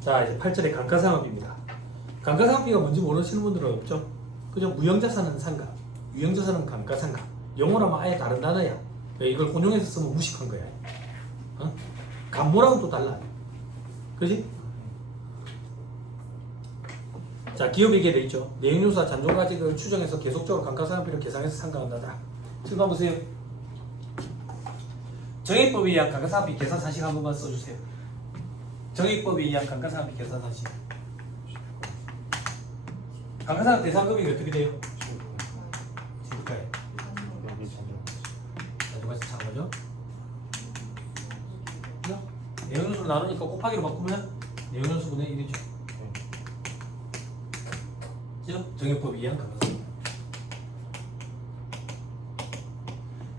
자, 이제 8절에 감가상각비입니다. 감가상각비가 뭔지 모르시는 분들은 없죠? 그죠? 무형자산은 상각, 유형자산은 감가상각. 영어라면 아예 다른 단어야. 이걸 혼용해서 쓰면 무식한 거야. 어? 감모랑은 또 달라. 그지? 자, 기업이익에 돼 있죠. 내용요소와 잔존가액을 추정해서 계속적으로 감가상각비를 계산해서 상각한다. 7번 보세요. 정액법에 의한 감가상각비 계산 사실 한 번만 써주세요. 정액법에 의한 감가상각비 계산 사실. 감가상각 대상금액이 어떻게 돼요? 지금까지 잔존가액 상각하죠? 내용요소로 나누니까 곱하기로 바꾸면 내용요소분의 1이죠. 정액법에 의한 감가상각.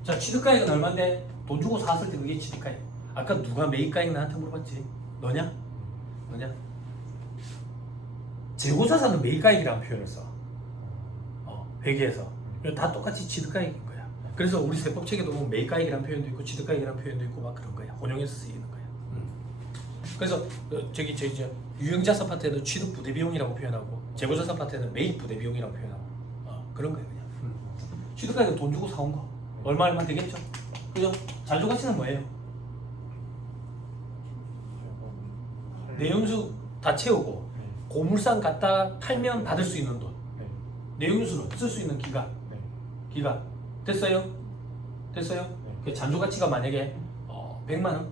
자, 취득가액은 얼마인데? 돈 주고 샀을 때 그게 취득가액. 아까 누가 매입가액 나한테 물어봤지? 너냐? 재고자산은 매입가액이라는 표현을 써. 회계에서. 다 똑같이 취득가액인 거야. 그래서 우리 세법책에도 보면 매입가액이라는 표현도 있고 취득가액이라는 표현도 있고 막 그런 거야. 혼용해서 쓰이는 거야. 그래서 저기 유형자산 파트에는 취득 부대 비용이라고 표현하고 재고자산 파트에는 매입 부대 비용이라고 표현하고 그런 거예요 그냥. 취득가액은 돈 주고 사온 거 얼마 되겠죠? 그죠? 잔존가치는 뭐예요? 내용수 다 채우고 고물상 갖다 팔면 받을 수 있는 돈. 내용수는 쓸 수 있는 기간. 됐어요? 그 잔존가치가 만약에 100만 원,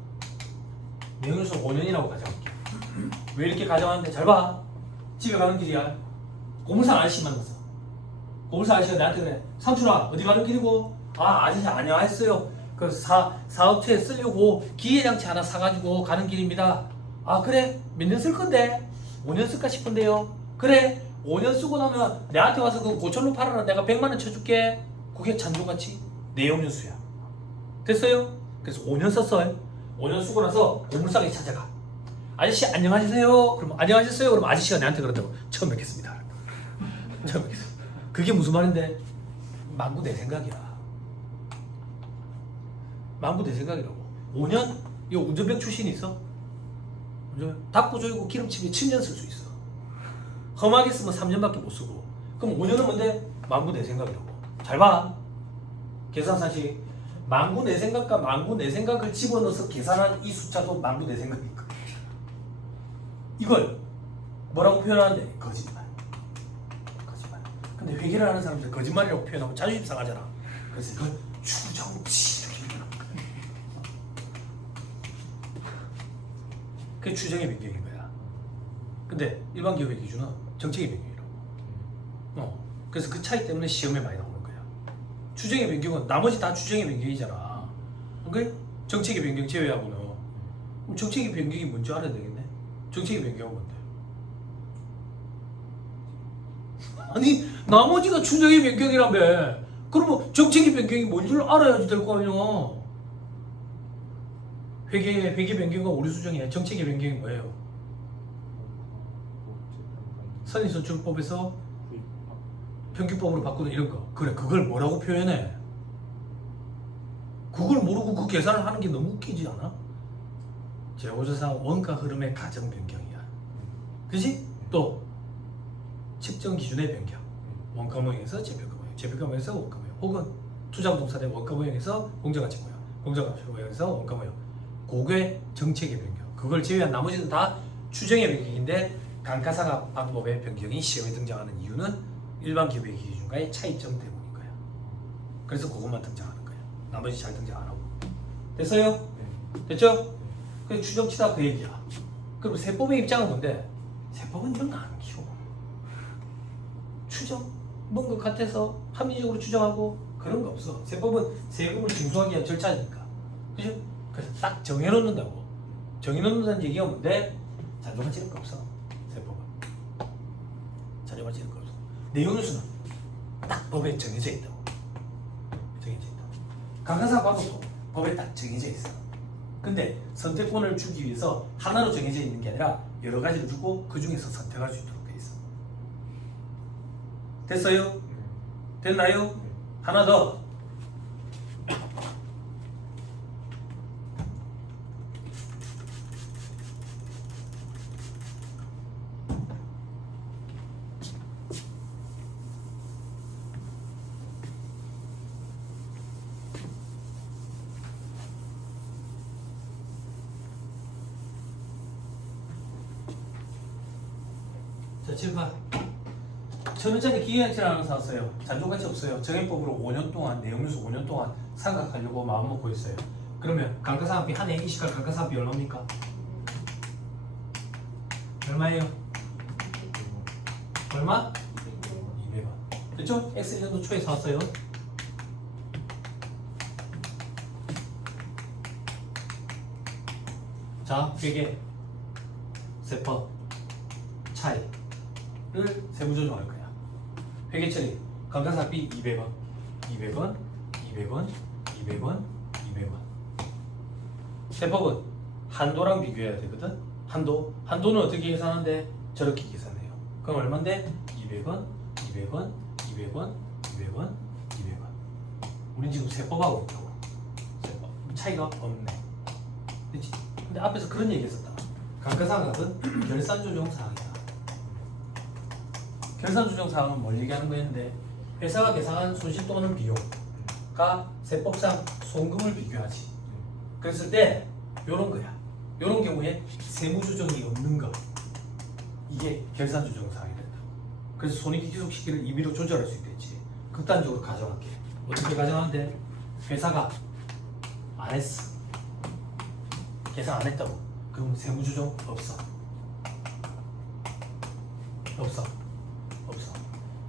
내용수 5년이라고 가져갈게요. 왜 이렇게 가져가는데? 잘 봐. 집에 가는 길이야. 고물상 아저씨 만났어. 고물상 아저씨가 나한테 그래. 삼촌아, 어디 가는 길이고? 아저씨 안녕하셨어요. 그 사업체에 쓰려고 기계장치 하나 사가지고 가는 길입니다. 그래? 몇 년 쓸 건데? 5년 쓸까 싶은데요. 그래? 5년 쓰고 나면 내한테 와서 그 고철로 팔아라. 내가 100만 원 쳐줄게. 그게 잔존가치 내용연수야. 됐어요? 그래서 5년 썼어요. 5년 쓰고 나서 고물상에 찾아가. 아저씨 안녕하세요. 그럼 안녕하셨어요. 그럼 아저씨가 내한테 그런다고. 처음 뵙겠습니다. 처음 뵙겠습니다. 그게 무슨 말인데? 망구 내 생각이야. 망구 내 생각이라고. 5년? 이거 운전병 출신이 있어? 닦고 조이고 기름칠에 7년 쓸 수 있어. 험하게 쓰면 3년밖에 못 쓰고. 그럼 5년은 뭔데? 망구 내 생각이라고. 잘 봐. 계산사실 망구 내 생각과 망구 내 생각을 집어넣어서 계산한 이 숫자도 망구 내 생각일 거야. 이걸 뭐라고 표현하는데? 거짓말. 근데 회계를 하는 사람들 거짓말이라고 표현하면 자존심 상하잖아. 그래서 이걸 추정치 이렇게 표현하는 거야. 그게 추정의 변경인 거야. 근데 일반 기업의 기준은 정책의 변경이라고. 그래서 그 차이 때문에 시험에 많이 나오는 거야. 추정의 변경은 나머지 다 추정의 변경이잖아. 그러니까 정책의 변경 제외하고는. 그럼 정책의 변경이 뭔지 알아야 되겠네. 정책의 변경은 뭔데? 아니 나머지가 추정의 변경이라며. 그러면 정책의 변경이 뭔 줄 알아야지 될 거 아니야. 회계 변경과 오류 수정이야. 정책의 변경이 뭐예요? 선의선출법에서 평균법으로 바꾸는 이런 거. 그래, 그걸 뭐라고 표현해? 그걸 모르고 그 계산을 하는 게 너무 웃기지 않아? 재고조사 원가 흐름의 가정 변경이야. 그지? 또 측정 기준의 변경. 원가 모형에서 재평가 모형, 재평가 모형에서 원가 모형, 혹은 투자부동산의 원가 모형에서 공정가치 모형, 공정가치 모형에서 원가 모형. 그게 정책의 변경. 그걸 제외한 나머지는 다 추정의 변경인데 감가상각 방법의 변경이 시험에 등장하는 이유는 일반 기업의 기준과의 차이점 때문인 거야. 그래서 그것만 등장하는 거야. 나머지 잘 등장 안 하고. 됐어요? 됐죠? 그 추정치다 그 얘기야. 그럼 세법의 입장은 뭔데? 세법은 이런 거 안 키워. 추정? 뭔 것 같아서 합리적으로 추정하고 그런 거 없어. 세법은 세금을 징수하기 위한 절차니까. 그죠? 그래서 딱 정해놓는다고. 정해놓는다는 얘기가 뭔데? 잔존가치는 거 없어. 세법은. 잔존가치는 거 없어. 내용요소는 딱 법에 정해져 있다고. 정해져 있다고. 감가상각 방법도 법에 딱 정해져 있어. 근데 선택권을 주기 위해서 하나로 정해져 있는 게 아니라 여러 가지를 주고 그 중에서 선택할 수 있도록 돼 있어. 됐어요? 됐나요? 하나 더. 7번. 1,000원짜리 기계가치를 하나 샀어요. 잔존가치 없어요. 정해법으로 5년 동안 내용연수 5년 동안 상각하려고 마음먹고 있어요. 그러면 감가상각비 한 해 이시갈 감가상각비 얼마입니까? 얼마예요? 얼마? 200원. 됐죠? X 1년도 초에 샀어요. 자, 회계 세법 차이를 세부 조정할 거야. 회계 처리 감가상각비 200원, 200원, 200원, 200원, 200원. 세법은 한도랑 비교해야 되거든. 한도는 어떻게 계산하는데 저렇게 계산해요. 그럼 얼마인데? 200원, 200원, 200원, 200원, 200원. 우린 지금 세법하고 있다고. 세법 차이가 없네. 그렇지? 근데 앞에서 그런 얘기 했었다. 감가상각은 결산조정 사항이다. 결산조정 사항은 뭘 얘기하는 거였는데 회사가 계산한 손실 또는 비용과 세법상 송금을 비교하지. 그랬을 때 요런 거야. 요런 경우에 세무조정이 없는 거. 이게 결산조정 사항이 된다. 그래서 손익기속 시기를 임의로 조절할 수 있겠지. 극단적으로 가정할게. 어떻게 가정하는데 회사가 안 했어. 계산 안 했다고. 그럼 세무조정 없어. 없어.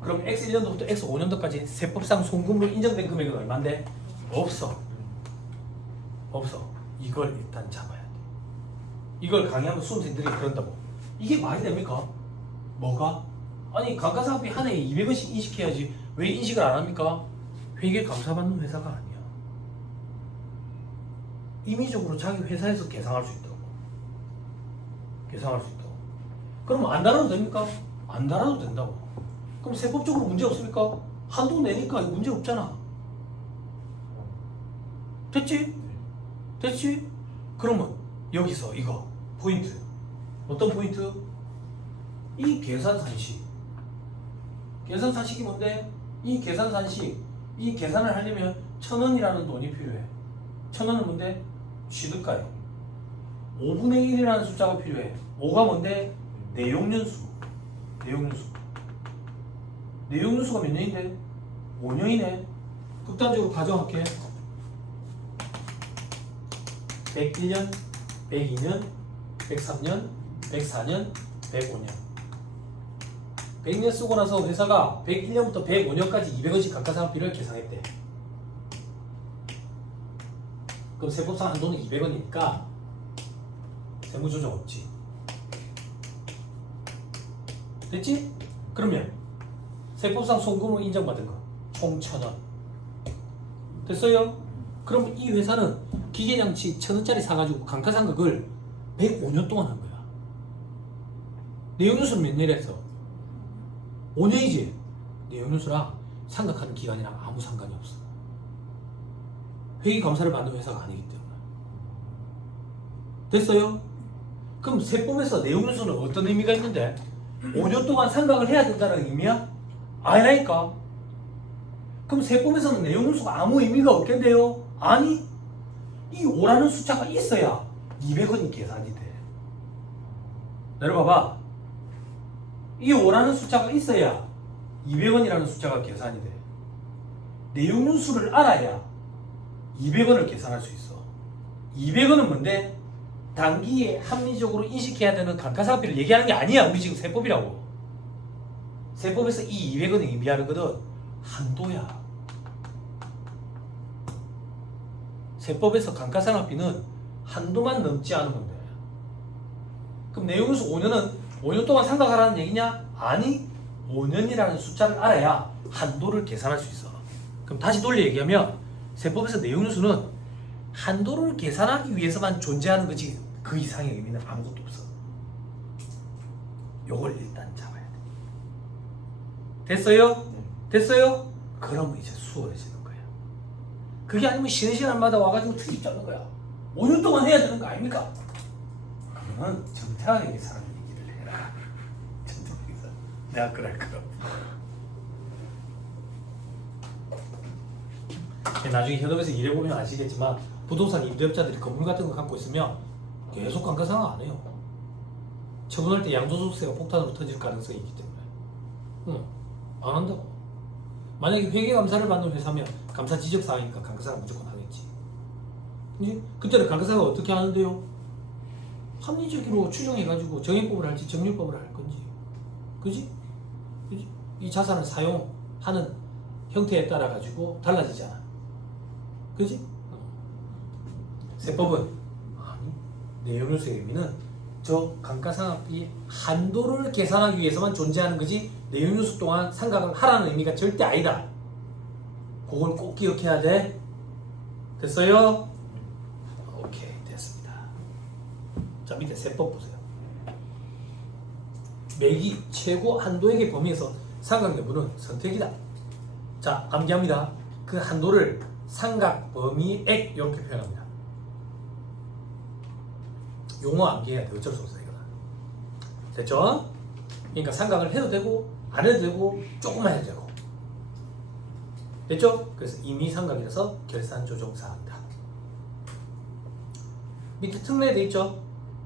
그럼 X 1년도부터 X 5년도까지 세법상 송금으로 인정된 금액은 얼마인데? 없어. 이걸 일단 잡아야 돼. 이걸 강의하면 수험생들이 그런다고. 이게 말이 됩니까? 뭐가? 아니 감가상각비 한 해에 200원씩 인식해야지 왜 인식을 안 합니까? 회계 감사받는 회사가 아니야. 임의적으로 자기 회사에서 계산할 수 있다고. 그럼 안 달아도 됩니까? 안 달아도 된다고. 그럼 세법적으로 문제 없습니까? 한도 내니까 문제 없잖아. 됐지? 그러면 여기서 이거 포인트. 어떤 포인트? 이 계산산식. 계산산식이 뭔데? 이 계산산식. 이 계산을 하려면 1,000원이라는 돈이 필요해. 1,000원은 뭔데? 취득가액. 5분의 1이라는 숫자가 필요해. 5가 뭔데? 내용연수. 내용연수가 몇 년인데? 5년이네. 극단적으로 가정할게. 101년, 102년, 103년, 104년, 105년. 100년 쓰고 나서 회사가 101년부터 105년까지 200원씩 감가상각비를 계산했대. 그럼 세법상 한도는 200원이니까 세무조정 없지. 됐지? 그러면 세법상 송금으로 인정받은 거 총 1,000원. 됐어요? 그럼 이 회사는 기계장치 1,000원짜리 사가지고 감가상각을 105년 동안 한 거야. 내용연수는 몇 년에 했어? 5년이지? 내용연수랑 상각하는 기간이랑 아무 상관이 없어. 회계감사를 받는 회사가 아니기 때문에. 됐어요? 그럼 세법에서 내용연수는 어떤 의미가 있는데? 5년 동안 상각을 해야 된다는 의미야? 아니라니까. 그럼 세법에서는 내용연수가 아무 의미가 없겠네요? 아니, 이 5라는 숫자가 있어야 200원이 계산이 돼. 내려봐봐. 이 5라는 숫자가 있어야 200원이라는 숫자가 계산이 돼. 내용연수를 알아야 200원을 계산할 수 있어. 200원은 뭔데? 단기에 합리적으로 인식해야 되는 감가상각비를 얘기하는 게 아니야. 우리 지금 세법이라고. 세법에서 이 200원을 의미하는 것은 한도야. 세법에서 감가상각비는 한도만 넘지 않으면 돼. 그럼 내용연수 5년 동안 상각하라는 얘기냐? 아니, 5년이라는 숫자를 알아야 한도를 계산할 수 있어. 그럼 다시 돌려 얘기하면 세법에서 내용연수는 한도를 계산하기 위해서만 존재하는 거지 그 이상의 의미는 아무것도 없어. 요걸 일단 잡아야 돼. 됐어요? 그러면 이제 수월해지는 거야. 그게 아니면 쉬는 시간마다 와가지고 트집 잡는 거야. 5년 동안 해야 되는 거 아닙니까? 그러면 정태환에게 사는 얘기를 해라. 정태환에게 내가 그럴 거야. 나중에 현업에서 일해보면 아시겠지만 부동산 임대업자들이 건물 같은 거 갖고 있으면 계속 감가상각 안 해요. 처분할 때 양도소득세가 폭탄으로 터질 가능성이 있기 때문에 안 한다고. 만약에 회계감사를 받는 회사면 감사 지적사항이니까 감가상각 무조건 하겠지. 이제 그때는 감가상각 어떻게 하는데요? 합리적으로 추정해가지고 정액법을 할지 정률법을 할 건지, 그지? 이 자산을 사용하는 형태에 따라 가지고 달라지잖아, 그지? 세법은 내용료수의 의미는 저 감가상각비 한도를 계산하기 위해서만 존재하는 거지 내용료수 동안 상각을 하라는 의미가 절대 아니다. 그걸 꼭 기억해야 돼. 됐어요? 오케이, 됐습니다. 자, 밑에 세법 보세요. 매기 최고 한도액의 범위에서 상각 여부는 선택이다. 자, 암기합니다. 그 한도를 상각 범위액 이렇게 표현합니다. 용어 암기해야 돼. 어쩔 수 없어 이거는. 됐죠? 그러니까 상각을 해도 되고 안 해도 되고 조금만 해도 되고. 됐죠? 그래서 임의상각이라서 결산 조정 사항이다. 밑에 특례 돼 있죠?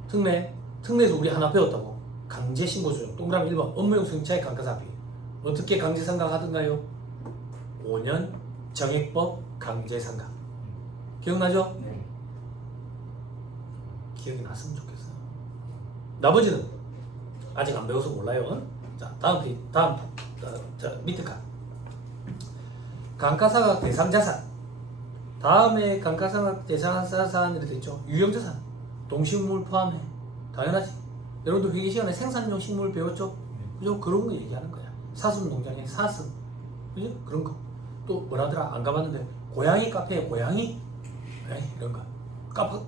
특례에서 우리 하나 배웠다고. 강제 신고 조정. 동그라미 1번 업무용 승차의 감가상각비. 어떻게 강제 상각하던가요? 5년 정액법 강제 상각. 기억나죠? 네. 기억이 났으면 좋겠어요. 나머지는 아직 안 배워서 몰라요. 자, 자, 밑에 칸. 감가상각 대상 자산. 다음에 감가상각 대상 자산 이렇게 있죠. 유형자산. 동식물 포함해. 당연하지. 여러분도 회계 시간에 생산용 식물 배웠죠? 그죠? 그런 거 얘기하는 거야. 사슴 농장의 사슴. 그죠? 그런 거. 또 뭐라더라? 안 가봤는데 고양이 카페에 고양이? 에이, 이런 거.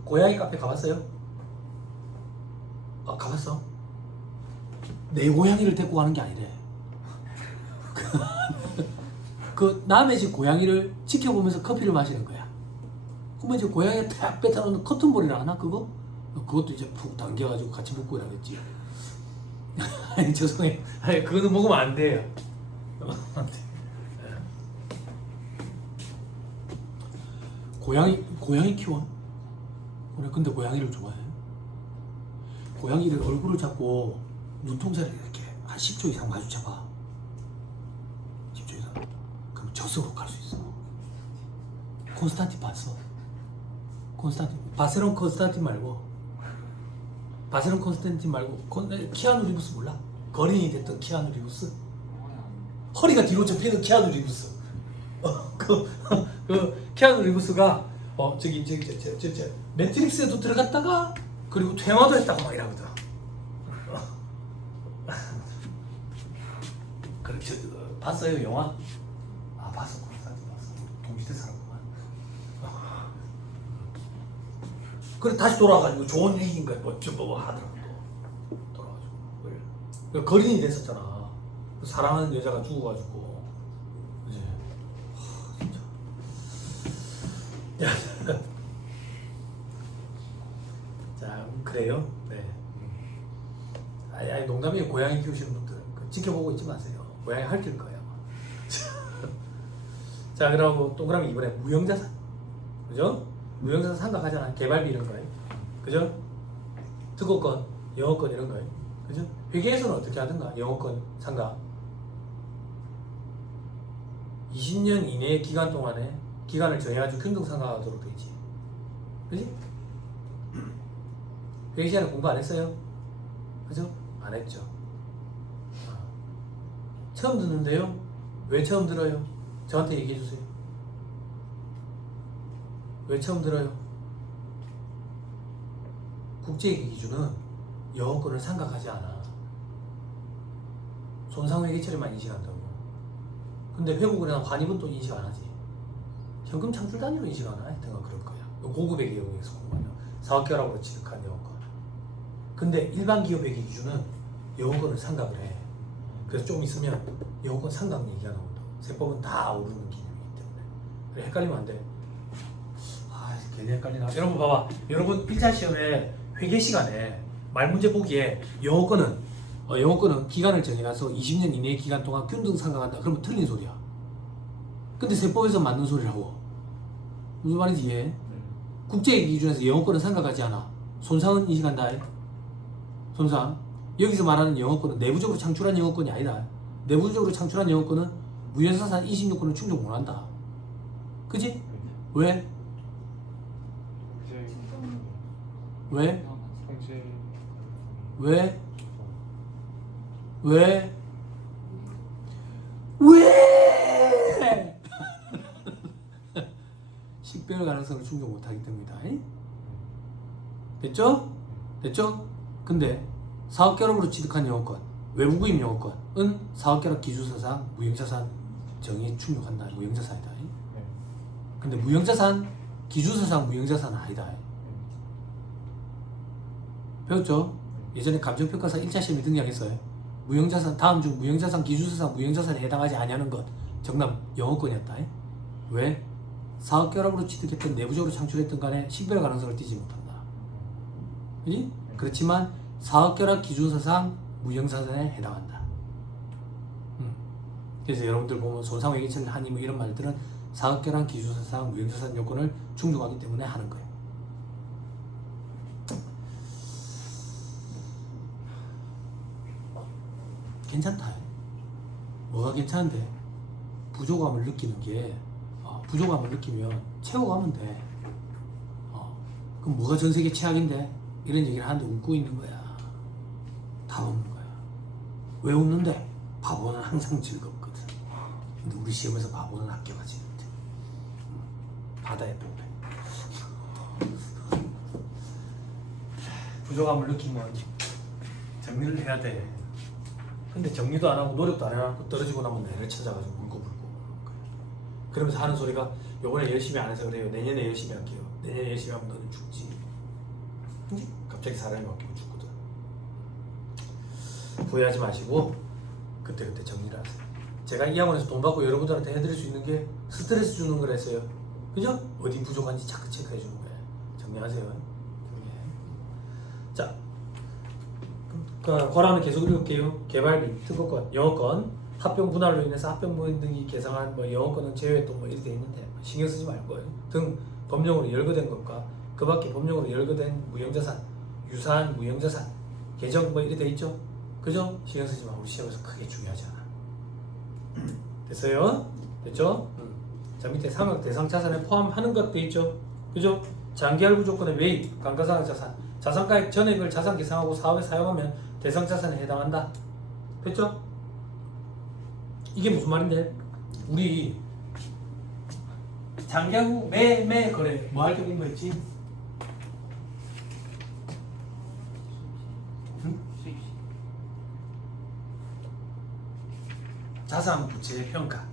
고양이 카페 가봤어요? 아, 가봤어? 내 고양이를 데리고 가는 게 아니래. 그 남의 집 고양이를 지켜보면서 커피를 마시는 거야. 그러면 이제 고양이에 탁 뱉어놓는 커튼볼이라 하나 그거? 그것도 이제 푹 당겨가지고 같이 먹고 이러겠지. 아니 죄송해요. 아니 그거는 먹으면 안 돼요. 고양이 키워? 그래, 근데 고양이를 좋아해. 고양이를 얼굴을 잡고 눈동자를 이렇게 한 10초 이상 마주쳐봐. 10초 이상. 그럼 저승으로 갈 수 있어. 콘스탄틴 봤어? 바세론 콘스탄틴 말고 키아누 리브스 몰라? 거린이 됐던 키아누 리브스? 허리가 뒤로 접히는 키아누 리브스. 그 키아누 리브스가 저기 매트릭스에도 들어갔다가 그리고 퇴마도 했다고 막 이러거든. 그렇게 봤어요 영화? 아 봤어. 동시대 살았구만. 그래 다시 돌아가지고 좋은 얘기인가 뭐 하더라고. 또 돌아가지고 그래. 거린이 됐었잖아. 사랑하는 여자가 죽어가지고 이제 진짜. 자 그래요. 네. 아니 농담이에요. 고양이 키우시는 분들 지켜보고 있지 마세요. 고양이 핥을 거예요. 자 그러고 동그라미 이번에 무형자산. 그죠? 무형자산 상각하잖아. 개발비 이런 거예요. 그죠? 특허권, 영어권 이런 거예요. 그죠? 회계에서는 어떻게 하든가 영어권 상각 20년 이내의 기간 동안에 기간을 정해가지고 균등 상각하도록 되어 있지. 그지? 회계 시간에 공부 안 했어요? 그죠? 안 했죠. 처음 듣는데요? 왜 처음 들어요? 저한테 얘기해 주세요. 왜 처음 들어요? 국제회계 기준은 영어권을 상각하지 않아. 손상회계처리만 인식한다고. 근데 회복이나 환입은 또 인식 안 하지. 현금 창출 단위로 인식 안 하나? 하여튼 그럴 거야. 고급의 기업에서 공부하면 사업결합으로 취득한 영어권. 근데 일반 기업의 기준은 영어권을 상각을 해. 그래서 좀 있으면 영어권 상각 얘기가 나온다. 세법은 다 오르는 기준이기 때문에. 그래 헷갈리면 안 돼. 아 괜히 헷갈리나. 여러분 봐봐. 여러분 1차 시험에 회계 시간에 말 문제 보기에 영어권은 기간을 정해가서 20년 이내의 기간 동안 균등 상각한다. 그러면 틀린 소리야. 근데 세법에서 맞는 소리라고. 무슨 말인지 이해해? 국제회계 기준에서 영어권은 상각하지 않아. 손상은 인식한다. 손상. 여기서 말하는 영어권은 내부적으로 창출한 영어권이 아니다. 내부적으로 창출한 영어권은 무형자산 26권을 충족 못한다. 그지? 왜? 왜? 왜? 왜? 왜? 식별 가능성을 충족 못하기 때문이다. 됐죠? 됐죠? 근데 사업결합으로 취득한 영어권, 외부구입 영어권은 사업결합 기준사상 무형자산 정의 충족한다. 무형자산이다. 근데 무형자산 기준사상 무형자산은 아니다. 배웠죠? 예전에 감정평가사 1차 시험에 등장했어요. 무형자산, 다음 중 무형자산 기준사상 무형자산에 해당하지 아니하는 것 정답 영어권이었다. 왜? 사업결합으로 취득했던 내부적으로 창출했던 간에 식별 가능성을 띠지 못한다. 그지? 그렇지만 사업결합 기준사상 무형자산에 해당한다. 그래서 여러분들 보면 손상호 예기철 한이 뭐 이런 말들은 사업결합 기준사상 무형자산 요건을 충족하기 때문에 하는 거예요. 괜찮다. 뭐가 괜찮은데? 부족함을 느끼는 게 부족함을 느끼면 채워가면 돼. 그럼 뭐가 전 세계 최악인데? 이런 얘기를 하는데 웃고 있는 거야. 다 웃는 거야. 왜 웃는데? 바보는 항상 즐겁거든. 근데 우리 시험에서 바보는 합격하지 못해. 바다의 뽀배. 부족함을 느끼면 정리를 해야 돼. 근데 정리도 안 하고 노력도 안 해갖고 떨어지고 나면 내를 찾아가지고 울고불고 그러면서 하는 소리가 요번에 열심히 안 해서 그래요. 내년에 열심히 할게요. 내년에 열심히 하면 너는 죽지. 갑자기 사람이 바뀌고 죽거든. 후회하지 마시고 그때그때 정리를 하세요. 제가 이 학원에서 돈 받고 여러분들한테 해드릴 수 있는 게 스트레스 주는 걸 했어요. 그죠? 어디 부족한지 자꾸 체크해 주는 거예요. 정리하세요. 자, 권한은 계속 읽을게요. 개발비, 특허권, 영어권, 합병 분할로 인해서 합병분 등이 개상한 영어권은 제외했던 이렇게 돼 있는데 신경 쓰지 말고요. 등 법령으로 열거된 것과 그 밖에 법령으로 열거된 무형자산, 유사한 무형자산, 계정 이렇게 돼 있죠. 그죠? 신경 쓰지 마. 우리 시험에서 크게 중요하지 않아. 됐어요? 됐죠? 자, 밑에 상각 대상 자산에 포함하는 것도 있죠. 그죠? 장기할부 조건의 외입, 감가상각 자산, 자산가액 전액을 자산 계상하고 사업에 사용하면 대상 자산에 해당한다. 됐죠? 이게 무슨 말인데? 우리 장기하고 매 거래 뭐 할 때 공부했지? 응? 자산 부채 평가.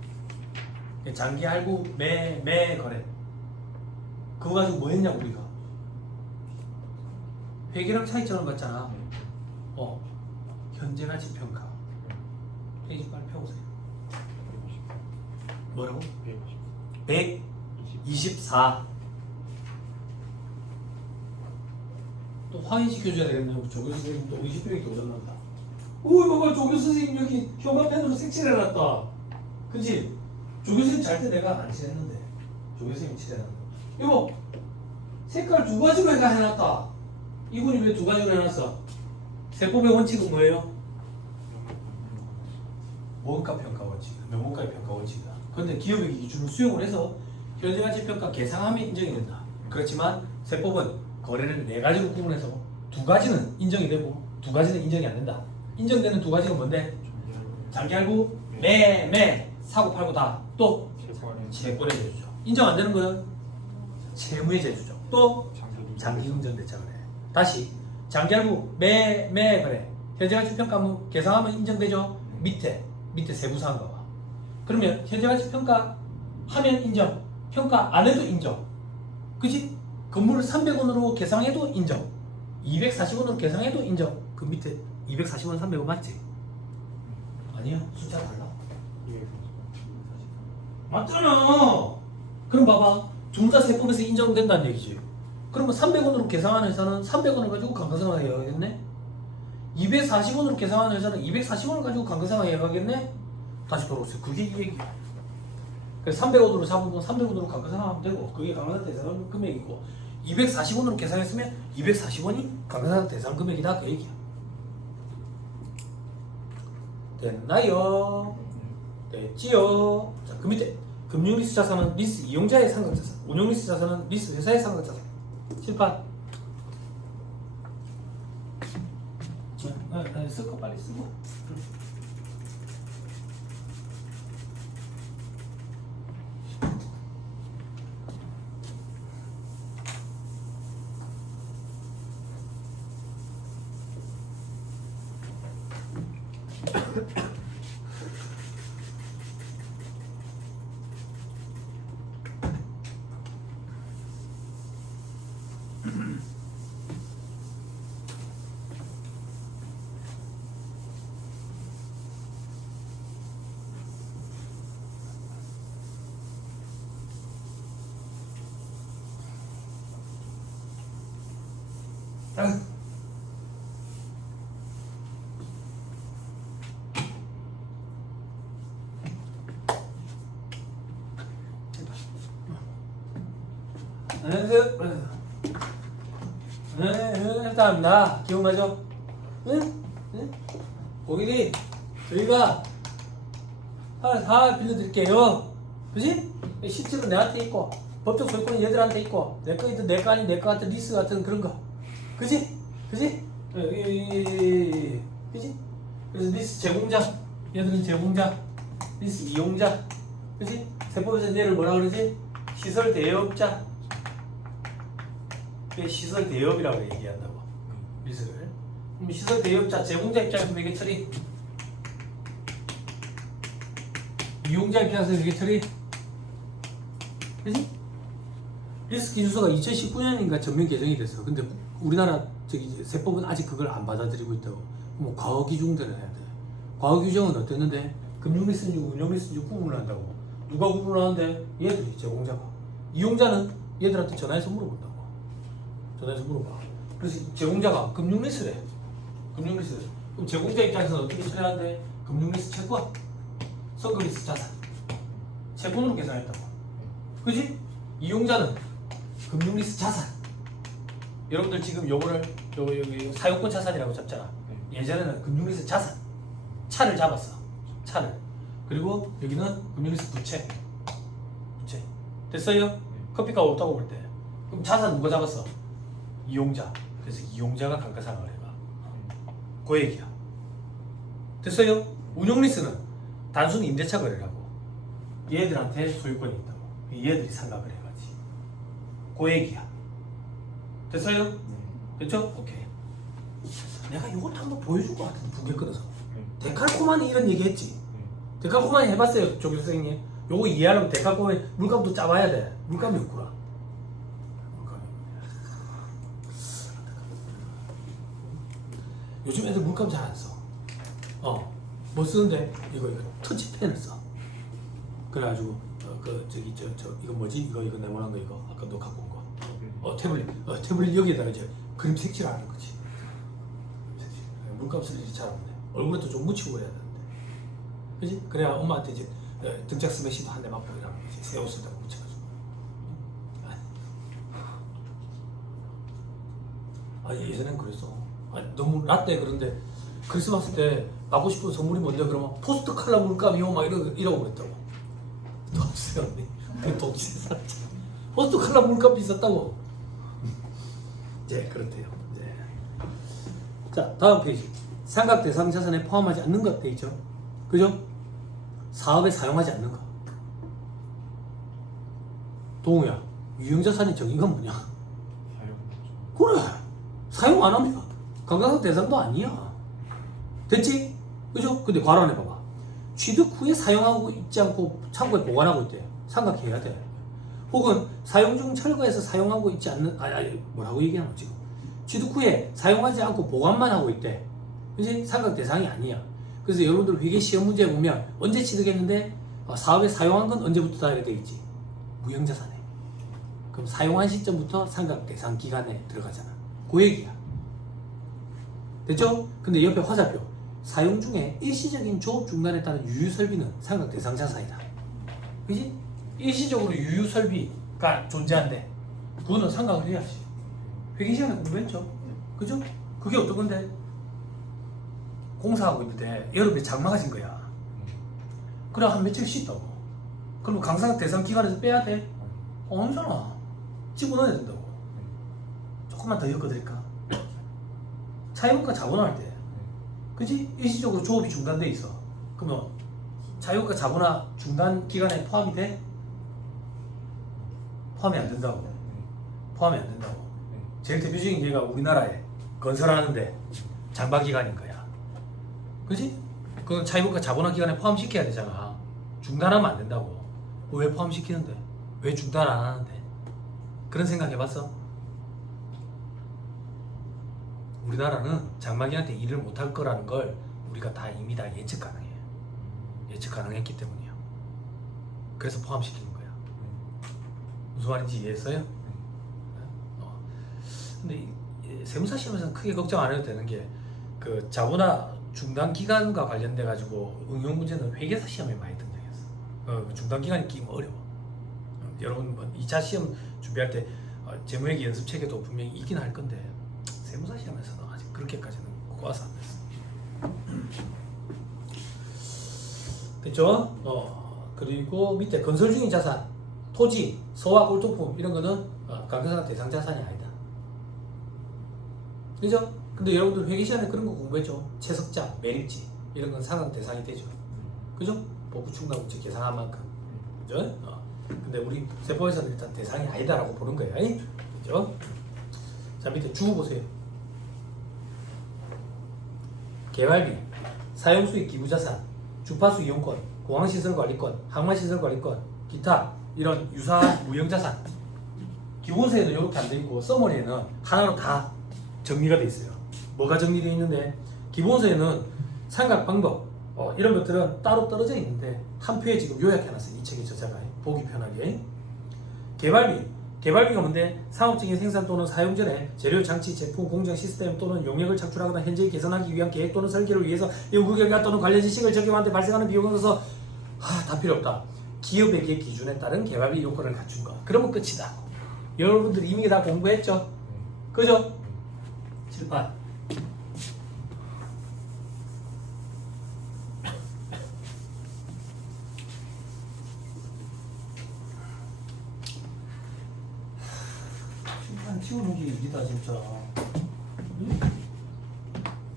장기 할부 매 거래. 그거 가지고 뭐 했냐 우리가? 회계랑 차익처럼 같잖아. 현재 가치 평가. 페이지 빨리 펴보세요. 뭐라고? 124. 또 확인시켜줘야 되겠네요. 조교 선생님 또 20분밖에 오셨난다. 봐봐, 조교 선생님 여기 현관펜으로 색칠을 해놨다. 그치? 조교 선생님 잘 때 내가 안 칠했는데 조교 선생님 칠해놨다. 이거 색깔 두 가지로 해놨다. 이분이 왜 두 가지로 해놨어? 세법의 원칙은 뭐예요? 원가 평가 원칙, 명목가의 평가 원칙이다. 그런데 기업의 기준으로 수용을 해서 현재가치 평가 계상하면 인정이 된다. 그렇지만 세법은 거래를 네 가지로 구분해서 두 가지는 인정이 되고 두 가지는 인정이 안 된다. 인정되는 두 가지는 뭔데? 장기할부, 매, 사고 팔고 다. 또 채권의 제주죠. 인정 안 되는 거는 채무의 제주죠. 또 장기금전 대차거래. 다시 장기할부, 매 그래. 현재가치 평가 계상하면 인정되죠. 밑에 세부사항 봐봐. 그러면 현재가치 평가 하면 인정, 평가 안 해도 인정. 그치? 건물을 300원으로 계상해도 인정, 240원으로 계상해도 인정. 그 밑에 240원, 300원 맞지? 아니야, 숫자 달라. 맞잖아. 그럼 봐봐, 둘 다 세법에서 인정된다는 얘기지. 그러면 300원으로 계상하는 회사는 300원을 가지고 감가상각에 해야겠네. 240원으로 계산하는 회사는 240원을 가지고 감가상각에 해가겠네? 다시 돌아오세요. 그게 이 얘기야. 그래서 300원으로 잡으면 300원으로 감가상각하면 되고 그게 감가상각 대상 금액이고 240원으로 계산했으면 240원이 감가상각 대상 금액이다 그 얘기야. 됐나요? 됐지요? 자, 그 밑에 금융리스 자산은 리스 이용자의 상각자산, 운용리스 자산은 리스 회사의 상각자산. 칠판. 쓸거 빨리 쓰고. 안녕하세요. 일단 기억나죠? 응? 고객님, 저희가 다 빌려드릴게요. 그지? 실제로 내한테 있고 법적 소유권이 얘들한테 있고 내 거 있든 내 거 아닌 내 거 같은 리스 같은 그런 거. 그지? 그지? 그지? 그래서 리스 제공자, 얘들은 제공자, 리스 이용자. 그지? 세법에서 얘를 뭐라 그러지? 시설 대여업자. 시설 대여업이라고 얘기한다고. 리스를. 그럼 시설 대여업자 제공자 입장에서 매개 처리, 이용자 입장에서 매개 처리. 그지? 리스 기준서가 2019년인가 전면 개정이 됐어. 근데 우리나라 세법은 아직 그걸 안 받아들이고 있다고. 뭐 과거 기준대로 해야 돼. 과거 규정은 어땠는데 금융 리스인지 운영 리스인지 구분을 한다고. 누가 구분을 하는데? 얘들이 제공자가. 이용자는 얘들한테 전화해서 물어본다고. 전화해서 물어봐. 그래서 제공자가 금융 리스래. 금융 리스. 그럼 제공자 입장에서는 어떻게 처리하는데? 금융 리스 채권, 선금 리스 자산, 채권으로 계산했다고. 그지? 이용자는 금융 리스 자산. 여러분들 지금 요거를 여기 사용권 자산이라고 잡잖아. 예전에는 금융 리스 자산. 차를 잡았어. 차를. 그리고 여기는 금융 리스 부채. 부채. 됐어요? 커피값 없다고 볼 때. 그럼 자산 누가 잡았어? 이용자. 그래서 이용자가 감가상각을 해봐. 그 얘기야. 됐어요? 운용 리스는 단순히 임대차 거래라고. 얘들한테 소유권이 있다고. 얘들이 상각을 해가지. 그 얘기야. 됐어요? 됐죠? 오케이. 내가 이것도 한번 보여줄 것 같은데 두 개 끊어서. 데칼코마니 이런 얘기 했지. 데칼코마니 해봤어요, 조교 선생님. 요거 이해하려면 데칼코마니 물감도 짜봐야 돼. 물감이 없구나. 요즘 애들 물감 잘 안 써. 뭐 쓰는데? 이거 터치펜을 써. 그래가지고 이거 뭐지? 이거 네모난 거 이거 아까 너 갖고 온 거. 태블릿 여기에다가 이제 그림 색칠을 하는 거지. 물감 쓸 일이 잘 없네. 얼굴에도 좀 묻히고 그래야 되는데. 그지? 그래야 엄마한테 이제 등짝 스매시도 한 대 맞고 이러는 거지. 새 옷에다가 묻혀가지고. 예전엔 그랬어. 너무 라떼. 그런데 크리스마스 때 받고 싶은 선물이 뭔데? 그러면 포스트 칼라 물감이요? 막 이러고 그랬다고. 돈 주세요, 언니. 돈 주세요. 포스트 칼라 물감 비쌌다고. 네, 그렇대요. 네. 자, 다음 페이지. 상각 대상 자산에 포함하지 않는 것 돼 있죠. 그죠? 사업에 사용하지 않는 거. 동우야, 유형자산의 정의가 뭐냐? 그래. 사용 안 하면 감가상 대상도 아니야. 됐지? 그죠? 근데 괄호안해봐봐. 취득 후에 사용하고 있지 않고 창고에 보관하고 있대. 삼각해야 돼. 혹은 사용 중 철거해서 사용하고 있지 않는, 뭐라고 얘기하노 지금? 취득 후에 사용하지 않고 보관만 하고 있대. 그지? 삼각 대상이 아니야. 그래서 여러분들 회계 시험 문제 보면 언제 취득했는데 사업에 사용한 건 언제부터 다 돼 있지? 무형자산에. 그럼 사용한 시점부터 삼각 대상 기간에 들어가잖아. 그 얘기야. 됐죠? 근데 옆에 화살표. 사용 중에 일시적인 조업 중단에 따른 유유 설비는 삼각 대상 자산이다. 그지? 일시적으로 유유 설비가 존재한대. 그거는 삼각을 해야지. 회계 시간에 공부했죠? 그죠? 그게 어떤 건데? 공사하고 있는데 여름에 장마가 진 거야. 그래 한 며칠 쉬었다고. 그럼 강상 대상 기간에서 빼야 돼? 아니잖아. 집어넣어야 된다고. 조금만 더 엮어드릴까? 차이문과 자본화할 때, 그지? 일시적으로 조업이 중단돼 있어. 그러면 차이문과 자본화 중단 기간에 포함이 돼? 포함이 안 된다고. 포함이 안 된다고. 제일 대표적인 예가 우리나라에 건설하는데 장마 기간인 거야. 그지? 그건 차이문과 자본화 기간에 포함시켜야 되잖아. 중단하면 안 된다고. 왜 포함시키는데? 왜 중단 안 하는데? 그런 생각 해봤어? 우리나라는 장마기한테 일을 못할 거라는 걸 우리가 다 이미 다 예측 가능해. 예측 가능했기 때문이야. 그래서 포함시키는 거야. 무슨 말인지 이해했어요? 근데 세무사 시험에서는 크게 걱정 안 해도 되는 게 그 자본화 중단 기간과 관련돼 가지고 응용 문제는 회계사 시험에 많이 등장했어. 중단 기간이 끼면 어려워. 여러분 뭐 2차 시험 준비할 때 재무회계 연습 체계도 분명히 있긴 할 건데 세무사 시험에서는 아직 그렇게까지는 고가서 안 됐어. 됐죠? 그리고 밑에 건설 중인 자산, 토지, 소와 골동품 이런 거는 감정상 대상 자산이 아니다. 그죠? 근데 여러분들 회계 시간에 그런 거 공부했죠? 채석자, 매립지 이런 건 상환 대상이 되죠. 그죠? 보부 충당부채 계산한 만큼. 그죠? 근데 우리 세법에서는 일단 대상이 아니다라고 보는 거예요. 그죠? 자, 밑에 주 보세요. 개발비, 사용수익 기부자산, 주파수 이용권, 공항시설관리권, 항만시설관리권, 기타 이런 유사 무형자산. 기본서에는 이렇게 안 돼 있고 서머리에는 하나로 다 정리가 돼 있어요. 뭐가 정리되어 있는데 기본서에는 삼각 방법 이런 것들은 따로 떨어져 있는데 한 표에 지금 요약해놨어요. 이 책의 저자가 보기 편하게. 개발비가 뭔데? 상업적인 생산 또는 사용 전에 재료, 장치, 제품, 공정, 시스템 또는 용역을 창출하거나 현재 개선하기 위한 계획 또는 설계를 위해서 연구 결과 또는 관련 지식을 적용하는 데 발생하는 비용으로서 다 필요 없다. 기업에게 기준에 따른 개발비 요건을 갖춘 거. 그러면 끝이다. 여러분들 이미 다 공부했죠? 그죠? 칠판. 칠판 치우는 게 일이다 진짜. 응?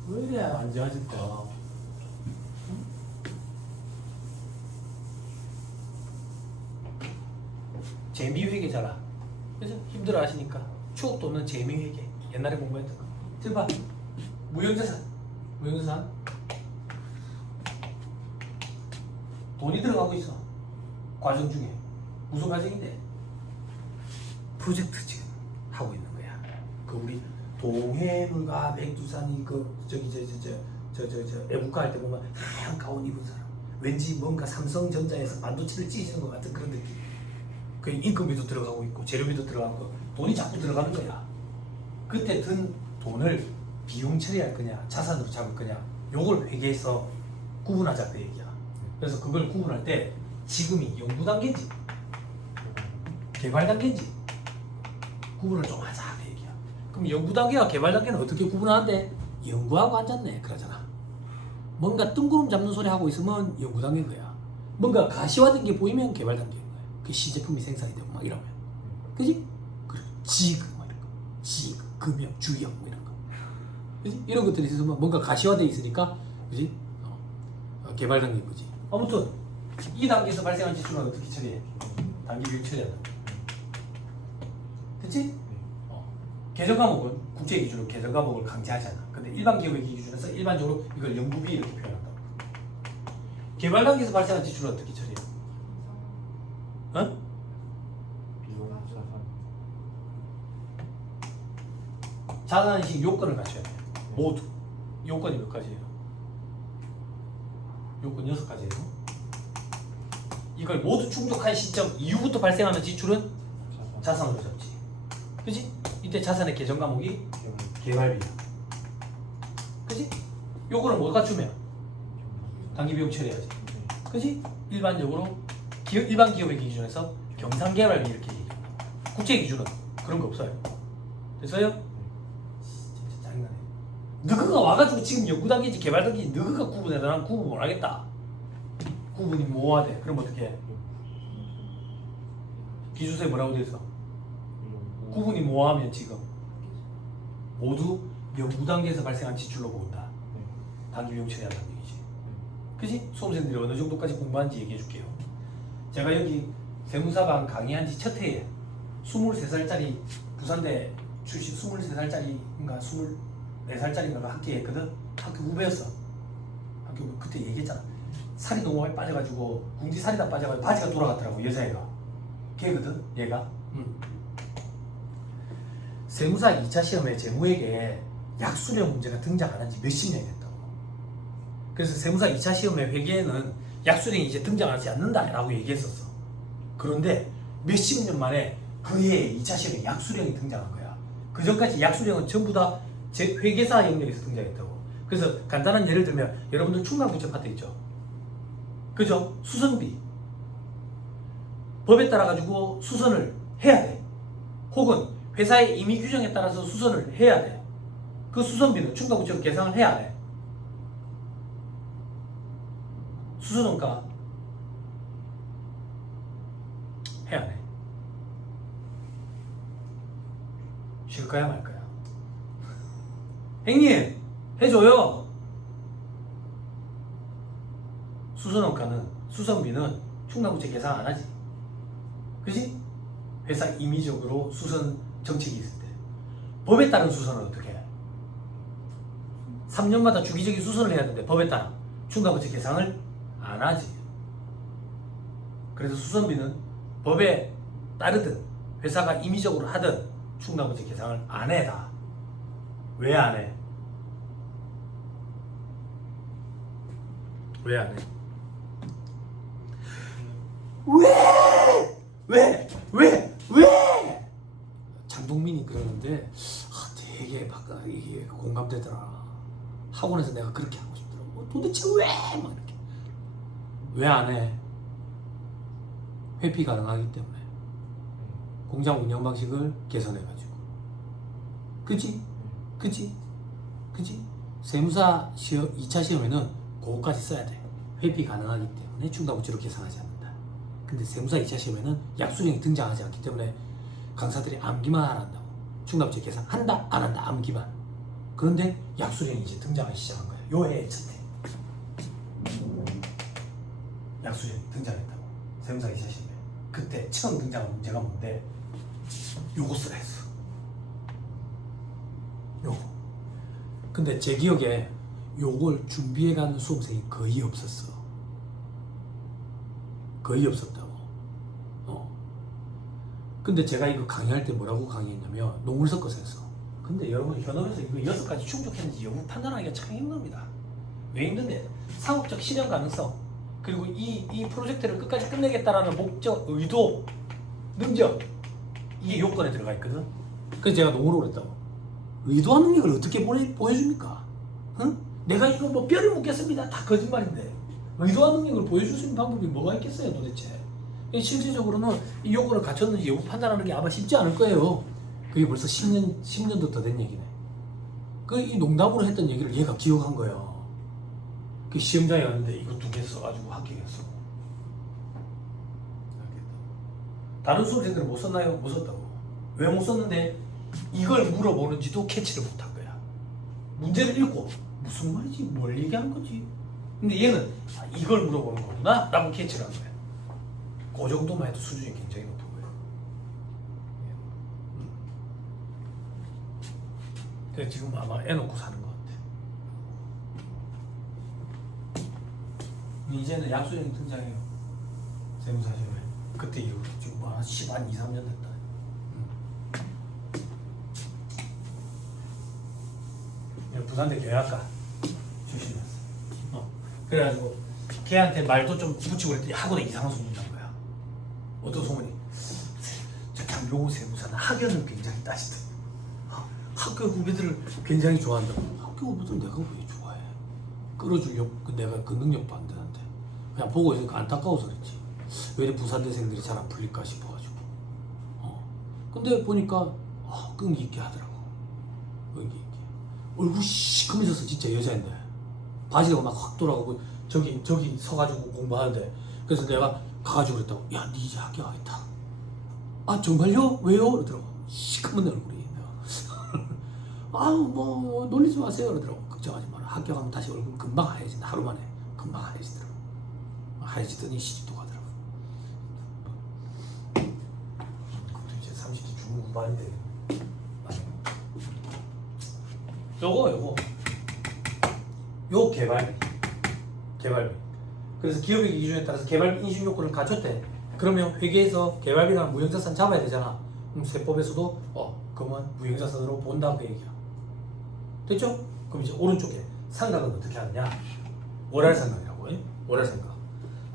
왜 이래 안 좋아질까? 재미회계잖아. 그래서 힘들어 하시니까 추억도 없는 재미회계. 옛날에 공부했던 거. 칠판. 무형자산. 돈이 들어가고 있어. 과정 중에. 무슨 과정인데? 프로젝트 지금 하고 있는 거야. 그 우리 동해물과 백두산이 애국가 할 때 보면 하얀 가운 입은 사람. 왠지 뭔가 삼성전자에서 반도체를 찢는 것 같은 그런 느낌. 그 인건비도 들어가고 있고 재료비도 들어가고 돈이 자꾸 들어가는 거야. 그때 든 돈을 비용 처리할 거냐 자산으로 잡을 거냐 요걸 회계에서 구분하자 그 얘기야. 그래서 그걸 구분할 때 지금이 연구 단계인지 개발 단계인지 구분을 좀 하자 그 얘기야. 그럼 연구 단계와 개발 단계는 어떻게 구분하는데? 연구하고 앉았네 그러잖아. 뭔가 뜬구름 잡는 소리 하고 있으면 연구 단계인 거야. 뭔가 가시화된 게 보이면 개발 단계인 거야. 그 시제품이 생산이 되고 막 이러면. 그지? 그리고 지금 뭐 이런 거. 지금, 금형, 주형 뭐 이런 거. 그지? 이런 것들이 있으면 뭔가 가시화돼 있으니까 그지? 개발 단계인 거지. 아무튼 이 단계에서 발생한 지출은 어떻게 처리해? 단기 비용 처리한다. 됐지? 계정 과목은 국제 기준으로 계정 과목을 강제하잖아. 근데 일반 기업의 기준에서 일반적으로 이걸 연구비 이렇게 표현한다. 개발 단계에서 발생한 지출은 어떻게 처리해? 비용 자산. 자산인식 요건을 갖춰야 돼. 모두. 요건이 몇 가지예요? 요건 6가지예요. 이걸 모두 충족한 시점 이후부터 발생하는 지출은 자산으로 잡지. 그지? 이때 자산의 계정 과목이 개발비야. 그지? 요거를 못 갖추면 단기 비용 처리해야지. 그지? 일반적으로 일반 기업의 기준에서 경상개발비 이렇게 얘기해요. 국제 기준은 그런 거 없어요. 됐어요? 진짜 짜증나네. 너가 와가지고 지금 연구 단계인지 개발 단계인지 너가 구분해. 나는 구분 못 하겠다. 구분이 모호하대. 그럼 어떻게 해? 기준서에 뭐라고 돼 있어? 구분이 모호하면 지금 모두 연구 단계에서 발생한 지출로 본다. 단기 비용 처리한다는 얘기지. 그지? 수험생들이 어느 정도까지 공부하는지 얘기해 줄게요. 제가 여기 세무사반 강의한 지 첫 해에 23살짜리 부산대 출신 23살짜리인가 24살짜리인가가 학교했거든. 학교 후배였어. 학교 후배. 그때 얘기했잖아. 살이 너무 많이 빠져가지고 궁지 살이 다 빠져가지고 바지가 돌아갔더라고. 여자애가. 걔거든 얘가. 세무사 2차 시험에 재무에게 약수령 문제가 등장 안 한 지 몇십 년이 됐다고. 그래서 세무사 2차 시험의 회계에는 약수령이 이제 등장하지 않는다라고 얘기했었어. 그런데 몇십 년 만에 그해 2차 시험에 약수령이 등장한 거야. 그 전까지 약수령은 전부 다 회계사 영역에서 등장했다고. 그래서 간단한 예를 들면 여러분들 충남부채 파트 있죠? 그죠? 수선비. 법에 따라 가지고 수선을 해야 돼. 혹은 회사의 임의 규정에 따라서 수선을 해야 돼. 그 수선비는 충당부채로 계산을 해야 돼. 수선원가 해야 돼. 쉴까야 말까야? 형님 해줘요. 수선원가는 수선비는 충당부채 계산 안 하지. 그지? 회사 임의적으로 수선 정책이 있을 때 법에 따른 수선은 어떻게 해? 3년마다 주기적인 수선을 해야 되는데 법에 따라 충당부채 계산을 안 하지. 그래서 수선비는 법에 따르든 회사가 임의적으로 하든 충당부채 계산을 안 해. 다. 왜 안 해? 왜 안 해? 왜? 장동민이 그러는데 되게 막 이게 공감되더라. 학원에서 내가 그렇게 하고 싶더라고. 도대체 왜? 막 이렇게. 왜 안 해? 회피 가능하기 때문에. 공장 운영 방식을 개선해가지고. 그지? 세무사 시험, 2차 시험에는 그거까지 써야 돼. 회피 가능하기 때문에 충당부채로 계산하지 않는다. 근데 세무사 2차 시험에는 약수령이 등장하지 않기 때문에 강사들이 암기만 한다고. 충당부채 계산한다 안 한다 암기만. 그런데 약수령이 이제 등장하기 시작한 거야. 요 해의 첫 해. 약수령이 등장했다고. 세무사 2차 시험에. 그때 처음 등장한 문제가 뭔데? 요거 쓰라 했어. 요거. 근데 제 기억에 요걸 준비해가는 수험생이 거의 없었어. 거의 없었다고. 근데 제가 이거 강의할 때 뭐라고 강의했냐면 농을 섞어서 했어. 근데 여러분 현업에서 이거 6가지 충족했는지 여부 판단하기가 참 힘듭니다. 왜 힘든데? 상업적 실현 가능성, 그리고 이 프로젝트를 끝까지 끝내겠다라는 목적, 의도, 능력, 이게 요건에 들어가 있거든. 그래서 제가 농으로 그랬다고. 의도한 능력을 어떻게 보여줍니까? 응? 내가 이거 뭐 뼈를 묻겠습니다. 다 거짓말인데. 의도한 능력을 보여줄 수 있는 방법이 뭐가 있겠어요 도대체. 실질적으로는 이 요건을 갖췄는지 여부 판단하는 게 아마 쉽지 않을 거예요. 그게 벌써 10년도 더 된 얘기네. 이 농담으로 했던 얘기를 얘가 기억한 거예요. 그 시험장에 갔는데 이거 2개 써가지고 합격했어. 다른 수험생들은 못 썼나요? 못 썼다고. 왜 못 썼는데 이걸 물어보는지도 캐치를 못한 거야. 문제를 읽고 무슨 말이지? 뭘 얘기하는 거지? 근데 얘는 이걸 물어보는 거구나 라고 캐치를 한 거야. 그 정도만 해도 수준이 굉장히 높은 거예요. 그래서 지금 아마 애 놓고 사는 것 같아. 이제는 약수령이 등장해요. 세무사 시험에. 그때 이후로 지금 한 2, 3년 됐다. 부산대 교양학과 출신이었어. 그래가지고 걔한테 말도 좀 붙이고 그랬더니 학원에 이상한 소문이 난 거야. 어떤 소문이? 저 장용호 세무사는 학연을 굉장히 따시대. 학교 후배들을 굉장히 좋아한다고. 학교 후배들 내가 왜 좋아해? 끌어주려고 내가 그 능력도 안 되는데 그냥 보고 있으니까 안타까워서 그랬지. 왜 이렇게 부산대생들이 잘 안 풀릴까 싶어가지고. 근데 보니까 끈기 있게 하더라고. 끈기 있게. 얼굴 시커매졌어. 진짜 여자인데 바지가 막 확 돌아가고 저기 서가지고 공부하는데, 그래서 내가 가가지고 그랬다고. 야, 니 이제 합격하겠다. 아, 정말요? 왜요? 그러더라고. 시커먼 얼굴이. 아우, 뭐 놀리지 마세요. 그러더라고. 걱정하지 마라. 합격하면 다시 얼굴 금방 하얘진다. 하루 만에 금방 하얘지더라고. 하얘지더니 시집도 가더라고. 그것도 이제 30대 중후반인데. 요거 요 개발비. 그래서 기업의 기준에 따라서 개발비 인식 요건을 갖췄대. 그러면 회계에서 개발비랑 무형자산 잡아야 되잖아. 그럼 세법에서도 그러면 무형자산으로 본다 그 얘기야. 됐죠? 그럼 이제 오른쪽에 상각은 어떻게 하느냐? 월할상각이라고. 월할상각.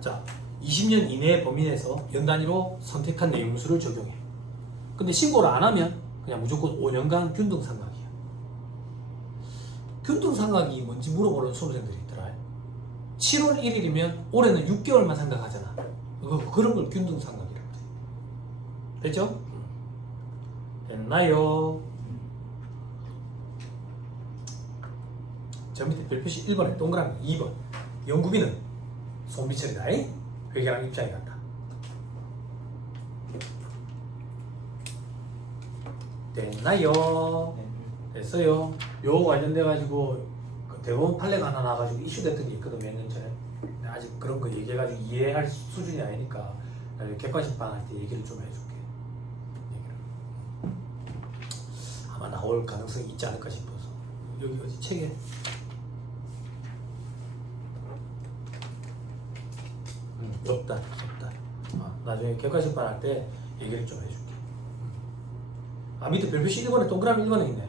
자, 20년 이내의 범위 내에서 연 단위로 선택한 내용수를 적용해. 근데 신고를 안 하면 그냥 무조건 5년간 균등상각이야. 균등상각이 뭔지 물어보는 수험생들이 있더라. 7월 1일이면 올해는 6개월만 상각하잖아. 그런 걸 균등상각이라고 해. 됐죠? 됐나요? 저 밑에 별표시 1번에 동그라미 2번. 연구비는 손비철이다. 회계랑 입장이 같다. 됐나요? 됐어요. 요 관련돼 가지고 대법원 판례가 하나 나가지고 이슈됐던 게 있거든. 몇 년 전에. 아직 그런 거 얘기해가지고 이해할 수준이 아니니까 나중에 객관심판 할 때 얘기를 좀 해줄게. 아마 나올 가능성이 있지 않을까 싶어서. 여기 어디 책에 없다. 나중에 객관심판 할 때 얘기를 좀 해줄게. 밑에 별표시 1번에 동그라미 1번에 있네.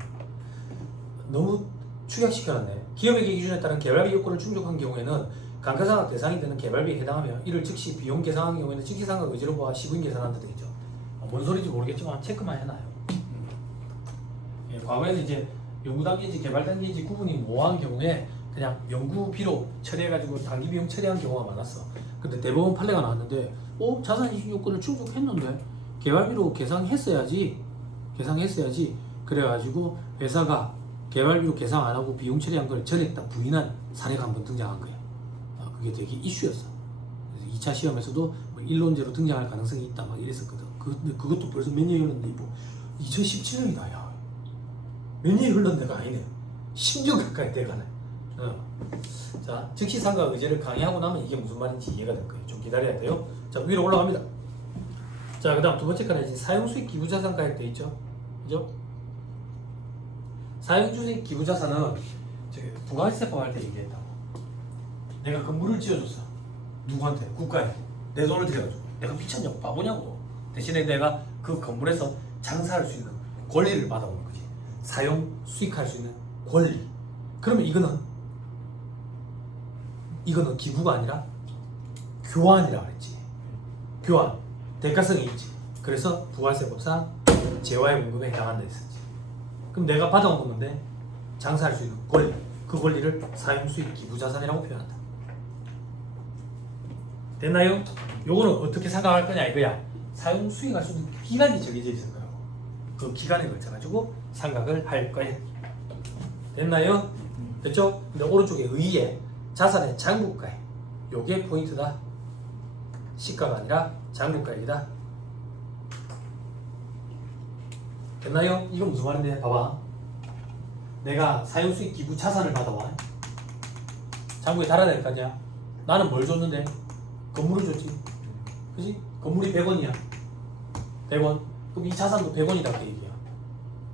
너무 축약시켜놨네. 기업의 기준에 따른 개발비 요건을 충족한 경우에는 감가상각 대상이 되는 개발비에 해당하며 이를 즉시 비용 계산한 경우에는 직시상각 의지로 보아 시분 계산한다 되겠죠. 뭔 소리인지 모르겠지만 체크만 해놔요. 과거에는 이제 연구단계인지 개발단계인지 구분이 모호한 경우에 그냥 연구비로 처리해가지고 단기 비용 처리한 경우가 많았어. 근데 대법원 판례가 나왔는데 자산이식 요건을 충족했는데 개발비로 계상했어야지. 그래가지고 회사가 개발비로 계상 안 하고 비용 처리한 걸 전했다 부인한 사례가 한번 등장한 거야. 그게 되게 이슈였어. 그래서 2차 시험에서도 뭐 일론제로 등장할 가능성이 있다 막 이랬었거든. 근데 그것도 벌써 몇 년이 흘렀는데 뭐 2017년이다 야. 몇 년이 흘렀는 데가 아니네. 10년 가까이 돼가네. 자, 즉시상각 의제를 강의하고 나면 이게 무슨 말인지 이해가 될 거예요. 좀 기다려야 돼요. 자, 위로 올라갑니다. 자, 그 다음 두 번째 칸에 사용수익 기부자산 가액 돼 있죠. 그죠? 사용수익 기부자산은 부가세법 할 때 얘기했다고. 내가 건물을 지어줬어. 누구한테? 국가에. 내 돈을 들여가지고. 내가 미쳤냐고, 바보냐고. 대신에 내가 그 건물에서 장사할 수 있는 권리를 받아오는 거지. 사용 수익할 수 있는 권리. 그러면 이거는 기부가 아니라 교환이라고 그랬지. 교환. 대가성이 있지. 그래서 부가세법상 재화의 공급에 해당한다 했었지. 그럼 내가 받아온 건데 장사할 수 있는 권리. 그 권리를 사용수익 기부자산이라고 표현한다. 됐나요? 요거는 어떻게 생각할 거냐 이거야. 사용수익할 수 있는 기간이 정해져 있을 거라고. 그 기간에 걸쳐가지고 생각을 할 거야. 됐나요? 됐죠? 근데 오른쪽에 의의 자산의 장부가액. 요게 포인트다. 시가가 아니라 장부가액이다. 됐나요? 이건 무슨 말인데? 봐봐. 내가 사용수익 기부 자산을 받아와. 장부에 달아야 될 거 아니야? 나는 뭘 줬는데? 건물을 줬지. 그지? 건물이 100원이야. 100원. 그럼 이 자산도 100원이다 그 얘기야.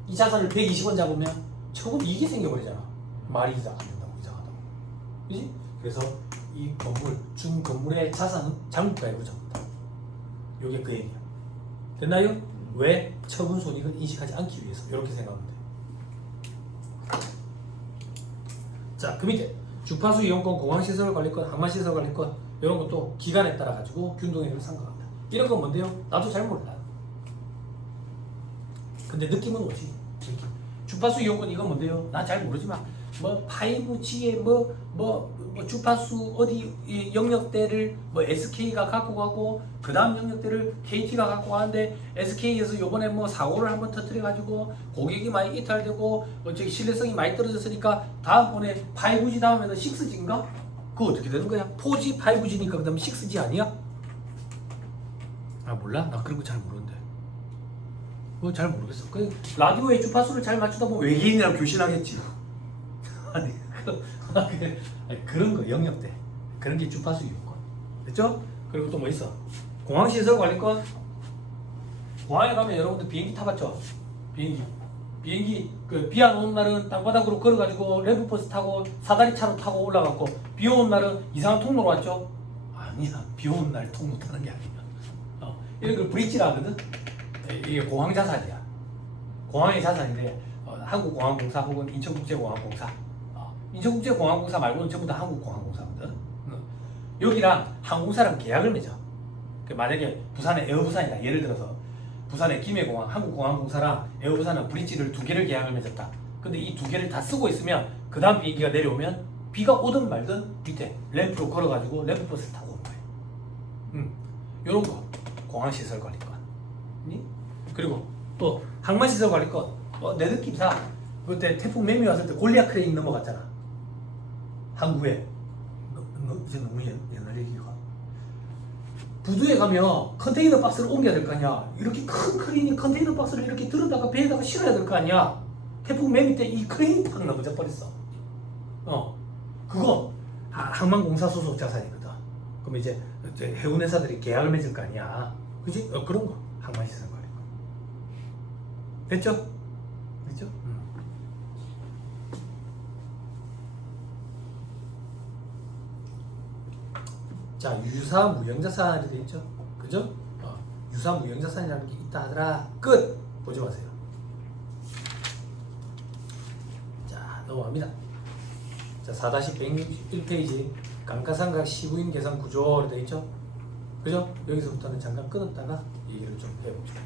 이 자산을 120원 잡으면 처음 이익이 생겨버리잖아. 말이 안 된다고 이상하다고. 그지? 그래서 이 건물, 준 건물의 자산은 장부가액으로 잡는다. 요게 그 얘기야. 됐나요? 왜? 처분 손익을 인식하지 않기 위해서. 이렇게 생각하면 돼. 자, 그 밑에 주파수 이용권, 공항시설 관리권, 항만시설 관리권 이런 것도 기간에 따라 가지고 균등액을 상각한다. 이런 건 뭔데요? 나도 잘 몰라. 근데 느낌은 오지. 주파수 이용권 이건 뭔데요? 난 잘 모르지만 뭐 5G에 뭐 뭐 주파수 어디 이 영역대를 뭐 SK가 갖고 가고 그 다음 영역대를 KT가 갖고 가는데 SK에서 요번에 뭐 사고를 한번 터뜨려 가지고 고객이 많이 이탈되고 저기 신뢰성이 많이 떨어졌으니까 다음번에 5G 다음에는 6G인가? 그거 어떻게 되는 거야? 4G, 5G니까 그 다음에 6G 아니야? 아 몰라? 나 그런 거 잘 모르는데. 그거 잘 모르겠어. 그 라디오의 주파수를 잘 맞추다 보면 외계인이라고 교신하겠지. 아니 그런 거 영역대 그런 게 주파수 이용권 됐죠? 그리고 또 뭐 있어? 공항시설 관리권. 공항에 가면 여러분들 비행기 타봤죠? 비행기 그 비 안 오는 날은 땅바닥으로 걸어가지고 램프버스 타고 사다리 차로 타고 올라갔고 비 오는 날은 이상한 통로로 왔죠? 아니야, 비 오는 날 통로 타는 게 아니야. 이런 걸 브릿지라 하거든. 이게 공항 자산이야. 공항의 자산인데 한국공항공사 혹은 인천국제공항공사, 인천국제공항공사 말고는 전부 다 한국공항공사거든. 여기랑 항공사랑 계약을 맺어. 만약에 부산의 에어부산이다. 예를 들어서 부산의 김해공항, 한국공항공사랑 에어부산은 브릿지를 2개를 계약을 맺었다. 근데 이 2개를 다 쓰고 있으면 그 다음 비행기가 내려오면 비가 오든 말든 밑에 램프로 걸어가지고 램프버스를 타고 오는 거야. 요런 거 공항시설 관리권. 그리고 또 항만시설 관리권. 내 느낌상 그때 태풍 매미 왔을 때 골리앗 크레인 넘어갔잖아. 항구에. 이제 너무 옛날 얘기가. 부두에 가면 컨테이너 박스를 옮겨야 될 거 아니야. 이렇게 큰 크레인이 컨테이너 박스를 이렇게 들어다가 배에다가 실어야 될 거 아니야. 태풍 매미 때 이 크레인이 팍 넘어져 버렸어. 그거 항만공사 소속 자산이거든. 그럼 이제 해운회사들이 계약을 맺을 거 아니야. 그지? 그런 거 항만시설 관리권. 됐죠? 됐죠? 자, 유사무형자산이 되어 있죠? 그죠? 유사무형자산이라는 게 있다 하더라. 끝! 보지 마세요. 자, 넘어갑니다. 자, 4-161페이지 감가상각 시부인 계산 구조로 되어 있죠? 그죠? 여기서부터는 잠깐 끊었다가 얘기를 좀 해봅시다.